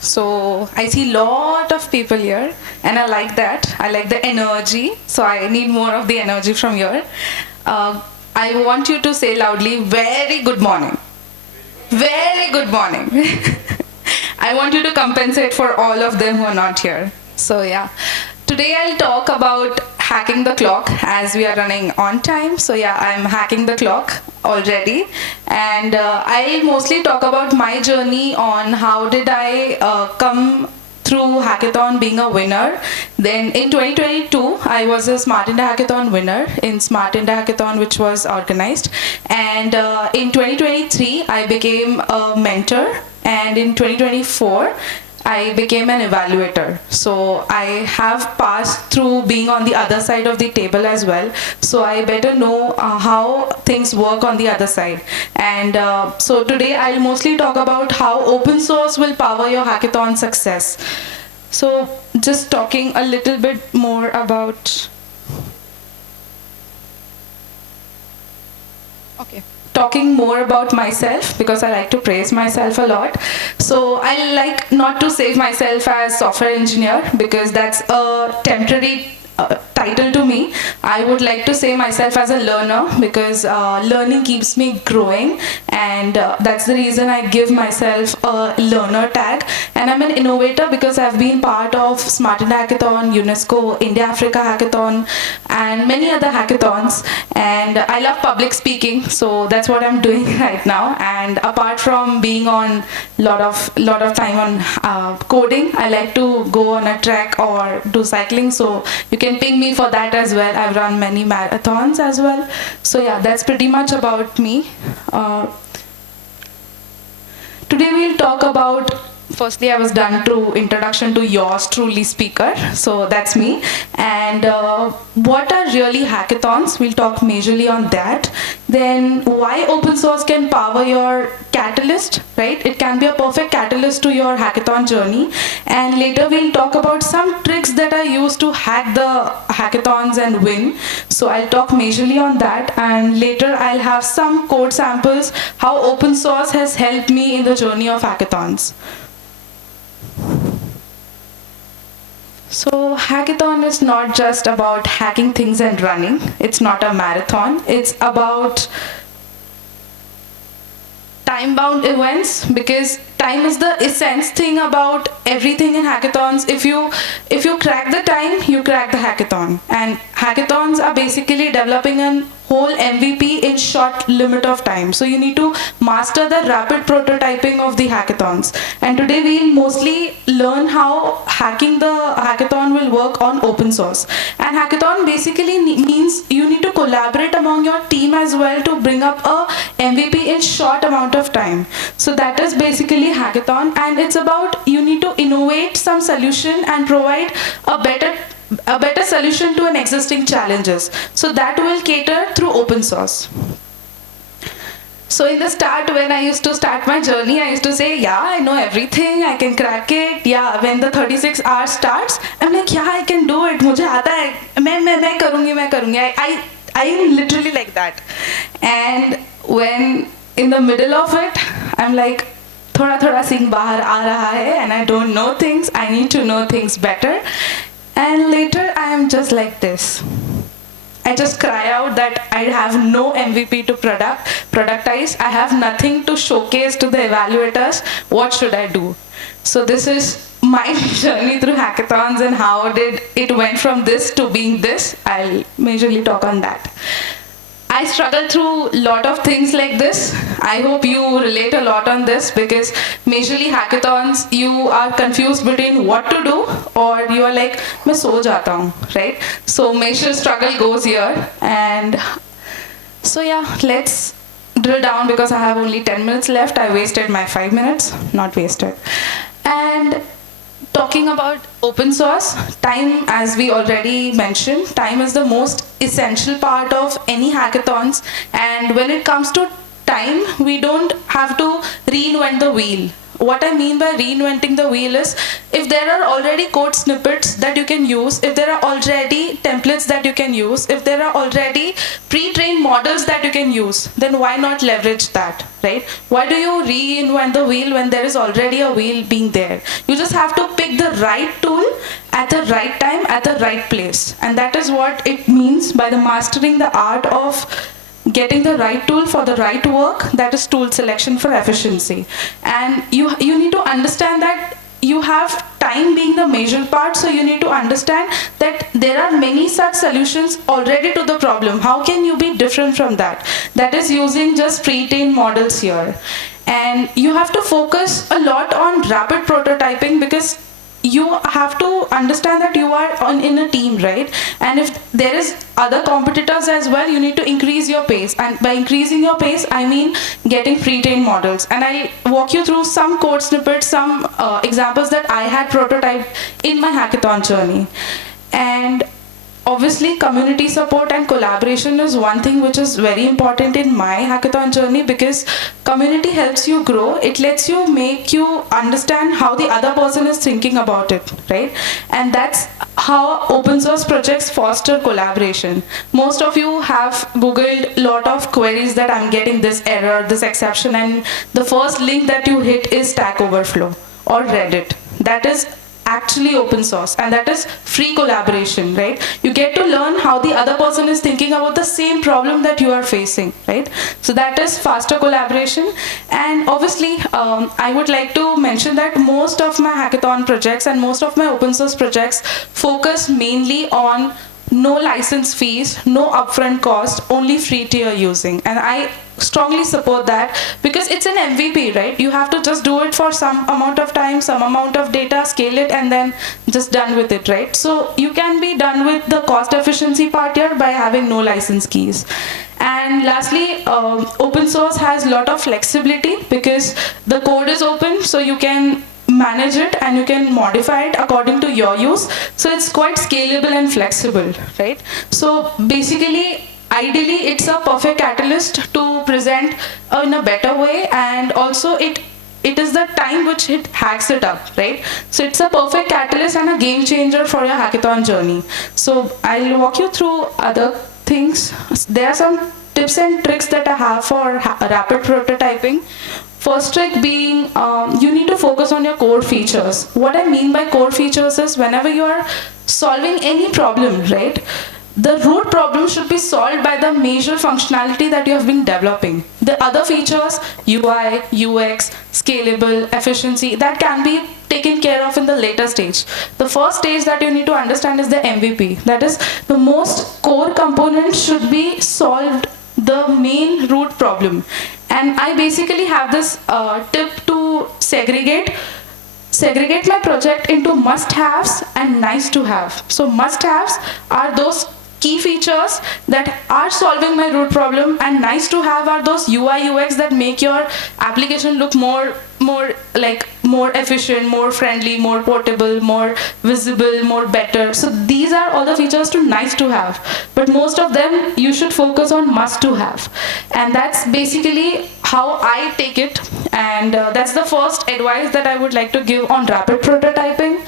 So I see lot of people here and I like that. I like the energy. So I need more of the energy from here. I want you to say loudly, very good morning. Very good morning. I want you to compensate for all of them who are not here. So yeah, today I'll talk about hacking the clock as we are running on time. So yeah, I'm hacking the clock already, and I'll mostly talk about my journey on how did I come through hackathon being a winner. Then in 2022 I was a Smart India Hackathon winner in Smart India Hackathon, which was organized, and in 2023 I became a mentor, and in 2024 I became an evaluator. So I have passed through being on the other side of the table as well. So I better know how things work on the other side. And so today I'll mostly talk about how open source will power your hackathon success. So just talking a little bit more about... Okay. Talking more about myself, because I like to praise myself a lot. So I like not to save myself as software engineer, because that's a temporary title to me. I would like to say myself as a learner, because learning keeps me growing, and that's the reason I give myself a learner tag. And I'm an innovator because I've been part of Smart India Hackathon, UNESCO, India Africa Hackathon, and many other hackathons. And I love public speaking, so that's what I'm doing right now. And apart from being on lot of time on coding, I like to go on a trek or do cycling. So you can ping me for that as well. I've run many marathons as well. So yeah, that's pretty much about me. Today we'll talk about, firstly I was done to introduction to yours truly speaker, so that's me. And what are really hackathons? We'll talk majorly on that. Then why open source can power your catalyst, right? It can be a perfect catalyst to your hackathon journey. And later we'll talk about some tricks that I use to hack the hackathons and win. So I'll talk majorly on that, and later I'll have some code samples, how open source has helped me in the journey of hackathons. So hackathon is not just about hacking things and running. It's not a marathon. It's about time-bound events, because time is the essence thing about everything in hackathons. If you crack the time, you crack the hackathon. And hackathons are basically developing a whole MVP in short limit of time. So you need to master the rapid prototyping of the hackathons. And today we'll mostly learn how hacking the hackathon will work on open source. And hackathon basically means you need to collaborate among your team as well to bring up a MVP in short amount of time. So that is basically hackathon, and it's about you need to innovate some solution and provide a better solution to an existing challenges. So that will cater through open source. So in the start, when I used to start my journey, I used to say, yeah, I know everything, I can crack it. Yeah, when the 36 hours starts, I'm like, yeah, I can do it. मुझे आता है. मैं करूँगी. I am literally like that. And when in the middle of it, I'm like, थोड़ा सिंह बाहर आ रहा है, and I don't know things. I need to know things better. And later I am just like this. I just cry out that I have no MVP to productize. I have nothing to showcase to the evaluators. What should I do? So this is my journey through hackathons and how did it went from this to being this. I'll majorly talk on that. I struggle through a lot of things like this. I hope you relate a lot on this, because majorly hackathons, you are confused between what to do, or you are like, मैं सो जाता हूँ, right? So major struggle goes here. And so yeah, let's drill down, because I have only 10 minutes left. I wasted my 5 minutes, not wasted. And talking about open source, time, as we already mentioned, time is the most essential part of any hackathons. And when it comes to time, we don't have to reinvent the wheel. What I mean by reinventing the wheel is, if there are already code snippets that you can use, if there are already templates that you can use, if there are already pre-trained models that you can use, then why not leverage that, right? Why do you reinvent the wheel when there is already a wheel being there? You just have to pick the right tool at the right time, at the right place. And that is what it means by the mastering the art of getting the right tool for the right work, that is tool selection for efficiency. And you need to understand that you have time being the major part, so you need to understand that there are many such solutions already to the problem. How can you be different from that? That is using just pre-trained models here. And you have to focus a lot on rapid prototyping, because you have to understand that you are in a team, right? And if there is other competitors as well, you need to increase your pace. And by increasing your pace, I mean getting pre-trained models. And I'll walk you through some code snippets, some examples that I had prototyped in my hackathon journey. And obviously, community support and collaboration is one thing which is very important in my hackathon journey, because community helps you grow. It lets you make you understand how the other person is thinking about it, right? And that's how open source projects foster collaboration. Most of you have Googled a lot of queries that I'm getting this error, this exception, and the first link that you hit is Stack Overflow or Reddit. That is actually open source, and that is free collaboration, right? You get to learn how the other person is thinking about the same problem that you are facing, right? So that is faster collaboration. And obviously, I would like to mention that most of my hackathon projects and most of my open source projects focus mainly on no license fees, no upfront cost, only free tier using. And I strongly support that, because it's an MVP, right? You have to just do it for some amount of time, some amount of data, scale it, and then just done with it, right? So you can be done with the cost efficiency part here by having no license keys. And lastly, open source has a lot of flexibility, because the code is open, so you can manage it and you can modify it according to your use. So it's quite scalable and flexible, right? So basically, ideally, it's a perfect catalyst to present in a better way, and also it is the time which it hacks it up, right? So it's a perfect catalyst and a game changer for your hackathon journey. So I'll walk you through other things. There are some tips and tricks that I have for rapid prototyping. First trick being, you need to focus on your core features. What I mean by core features is, whenever you are solving any problem, right, the root problem should be solved by the major functionality that you have been developing. The other features, UI, UX, scalable, efficiency, that can be taken care of in the later stage. The first stage that you need to understand is the MVP. That is, the most core component should be solved, the main root problem. And I basically have this tip to segregate my project into must-haves and nice-to-have. So must-haves are those key features that are solving my root problem, and nice-to-have are those UI UX that make your application look more efficient, more friendly, more portable, more visible, more better. So these are all the features to nice to have, but most of them you should focus on must to have. And that's basically how I take it, and that's the first advice that I would like to give on rapid prototyping.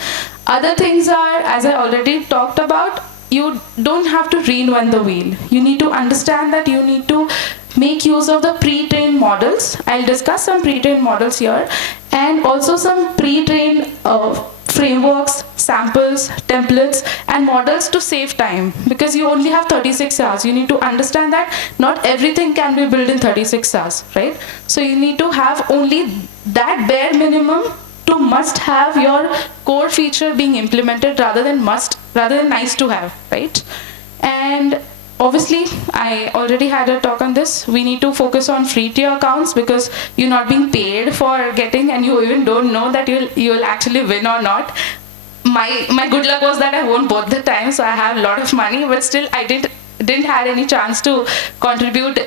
Other things are, as I already talked about, you don't have to reinvent the wheel. You need to understand that you need to make use of the pre-trained models. I'll discuss some pre-trained models here, and also some pre-trained frameworks, samples, templates, and models to save time, because you only have 36 hours. You need to understand that not everything can be built in 36 hours, right? So you need to have only that bare minimum to must have your core feature being implemented, rather than nice to have, right? And obviously, I already had a talk on this. We need to focus on free tier accounts, because you're not being paid for getting, and you even don't know that you'll actually win or not. My good luck was that I won both the time, so I have a lot of money, but still I didn't have any chance to contribute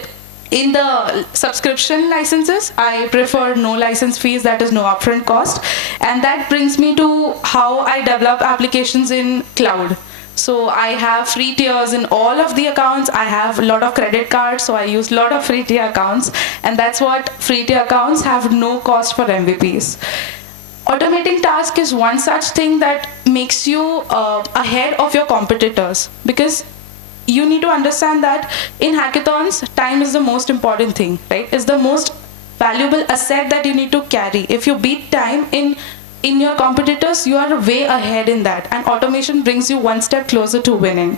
in the subscription licenses. I prefer no license fees, that is no upfront cost. And that brings me to how I develop applications in cloud. So I have free tiers in all of the accounts. I have a lot of credit cards, so I use a lot of free tier accounts. And that's what free tier accounts have no cost for MVPs. Automating tasks is one such thing that makes you ahead of your competitors, because you need to understand that in hackathons, time is the most important thing, right? It's the most valuable asset that you need to carry. If you beat time in your competitors, you are way ahead in that, and automation brings you one step closer to winning.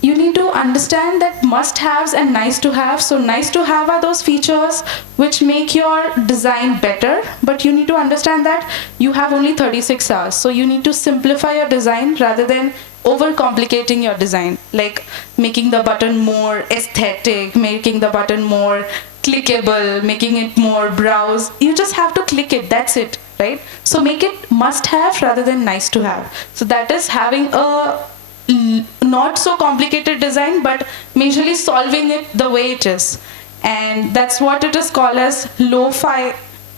You need to understand that must-haves and nice-to-have. So nice-to-have are those features which make your design better, but you need to understand that you have only 36 hours. So you need to simplify your design rather than overcomplicating your design, like making the button more aesthetic, making the button more clickable, making it more browse. You just have to click it, that's it, right? So make it must-have rather than nice-to-have. So that is having a not so complicated design, but majorly solving it the way it is. And that's what it is called as lo-fi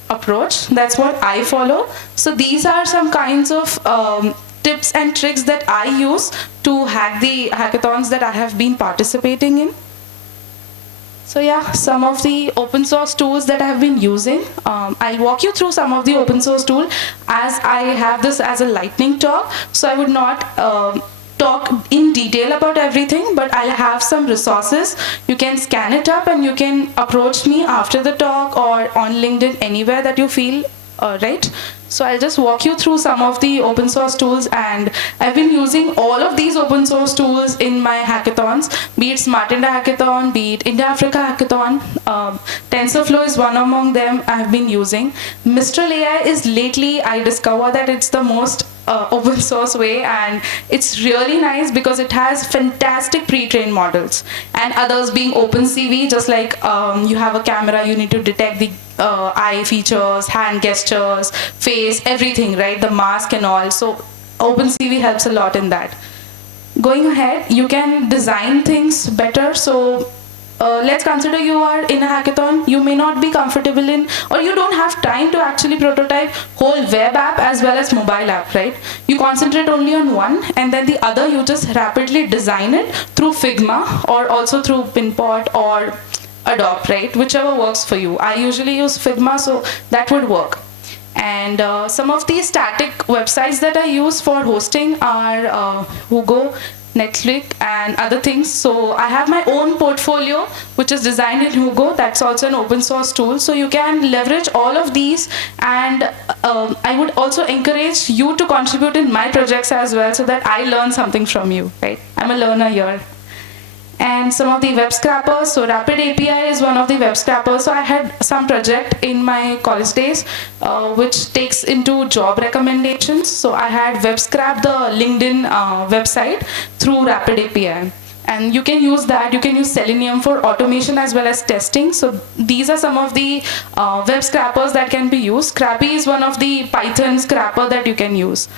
approach. That's what I follow. So these are some kinds of tips and tricks that I use to hack the hackathons that I have been participating in. So yeah, some of the open source tools that I have been using. I'll walk you through some of the open source tool, as I have this as a lightning talk. So I would not talk in detail about everything, but I'll have some resources. You can scan it up and you can approach me after the talk or on LinkedIn, anywhere that you feel right. So I'll just walk you through some of the open source tools, and I've been using all of these open source tools in my hackathons, be it Smart India Hackathon, be it India Africa Hackathon. TensorFlow is one among them I've been using. Mistral AI is lately I discovered that it's the most open source way, and it's really nice because it has fantastic pre-trained models, and others being OpenCV, just like you have a camera, you need to detect the eye features, hand gestures, face, everything, right? The mask and all. So OpenCV helps a lot in that. Going ahead, you can design things better. So let's consider you are in a hackathon. You may not be comfortable in, or you don't have time to actually prototype whole web app as well as mobile app, right? You concentrate only on one, and then the other you just rapidly design it through Figma or also through Pinpot or Adobe, right? Whichever works for you. I usually use Figma, so that would work. And some of the static websites that I use for hosting are Hugo, Netflix, and other things. So I have my own portfolio which is designed in Hugo. That's also an open source tool. So you can leverage all of these, and I would also encourage you to contribute in my projects as well, so that I learn something from you, right? I'm a learner here. And some of the web scrapers. So Rapid API is one of the web scrapers. So I had some project in my college days which takes into job recommendations. So I had web scrap the LinkedIn website through Rapid API. And you can use that. You can use Selenium for automation as well as testing. So these are some of the web scrapers that can be used. Scrappy is one of the Python scrapper that you can use.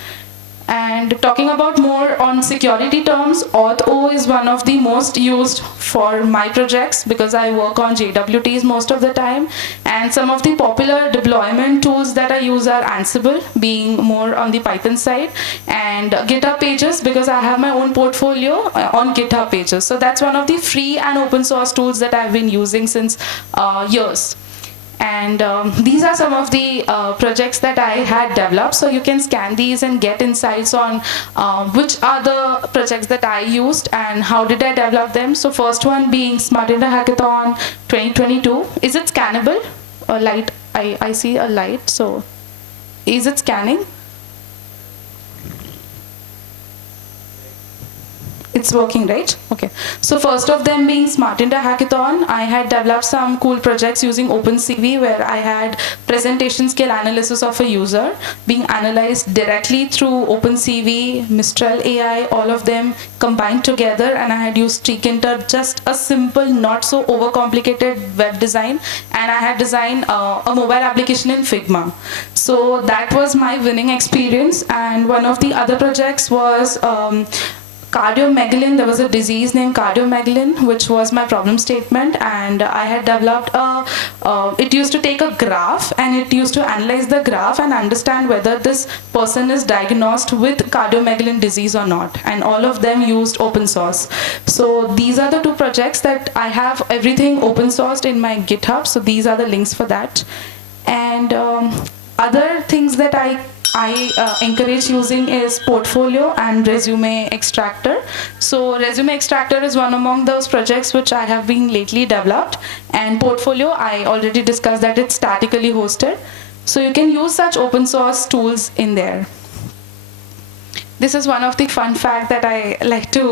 And talking about more on security terms, Auth0 is one of the most used for my projects because I work on JWTs most of the time. And some of the popular deployment tools that I use are Ansible, being more on the Python side, and GitHub Pages, because I have my own portfolio on GitHub Pages. So that's one of the free and open source tools that I've been using since years. And these are some of the projects that I had developed. So you can scan these and get insights on which are the projects that I used and how did I develop them. So first one being Smart India Hackathon 2022. Is it scannable? A light, I see a light. So is it scanning? It's working, right? Okay. So first of them being Smart India Hackathon, I had developed some cool projects using OpenCV where I had presentation scale analysis of a user being analyzed directly through OpenCV, Mistral AI, all of them combined together, and I had used Treekinter, just a simple, not so overcomplicated web design, and I had designed a mobile application in Figma. So that was my winning experience. And one of the other projects was cardiomegaly. There was a disease named cardiomegaly, which was my problem statement, and I had developed it used to take a graph, and it used to analyze the graph and understand whether this person is diagnosed with cardiomegaly disease or not, and all of them used open source. So these are the two projects that I have everything open sourced in my GitHub, so these are the links for that. And other things that I encourage using is Portfolio and Resume Extractor. So Resume Extractor is one among those projects which I have been lately developed, and Portfolio, I already discussed that it's statically hosted. So you can use such open source tools in there. This is one of the fun facts that I like to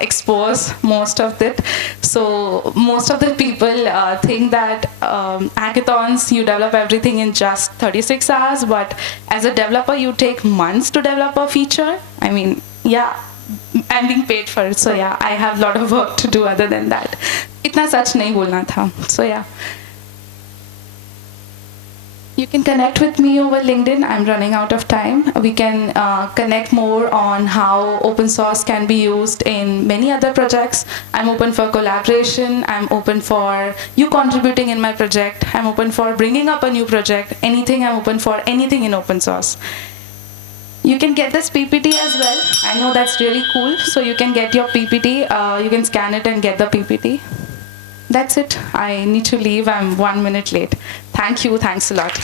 expose most of it. So most of the people think that hackathons, you develop everything in just 36 hours, but as a developer, you take months to develop a feature. I mean, yeah, I'm being paid for it, so yeah, I have a lot of work to do other than that. Itna sach nahi bolna tha, so yeah. You can connect with me over LinkedIn. I'm running out of time. We can connect more on how open source can be used in many other projects. I'm open for collaboration. I'm open for you contributing in my project. I'm open for bringing up a new project. Anything, I'm open for anything in open source. You can get this PPT as well. I know that's really cool. So you can get your PPT. You can scan it and get the PPT. That's it. I need to leave. I'm 1 minute late. Thank you. Thanks a lot.